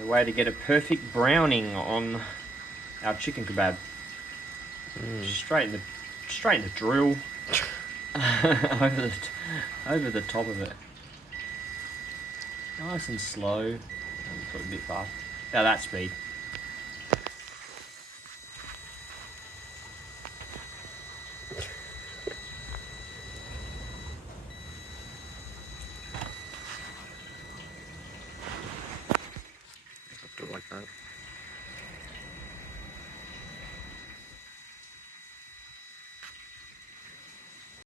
A way to get a perfect browning on our chicken kebab. Straight in the drill. over the top of it. Nice and slow. Put it a bit fast. About that speed. Do it like that.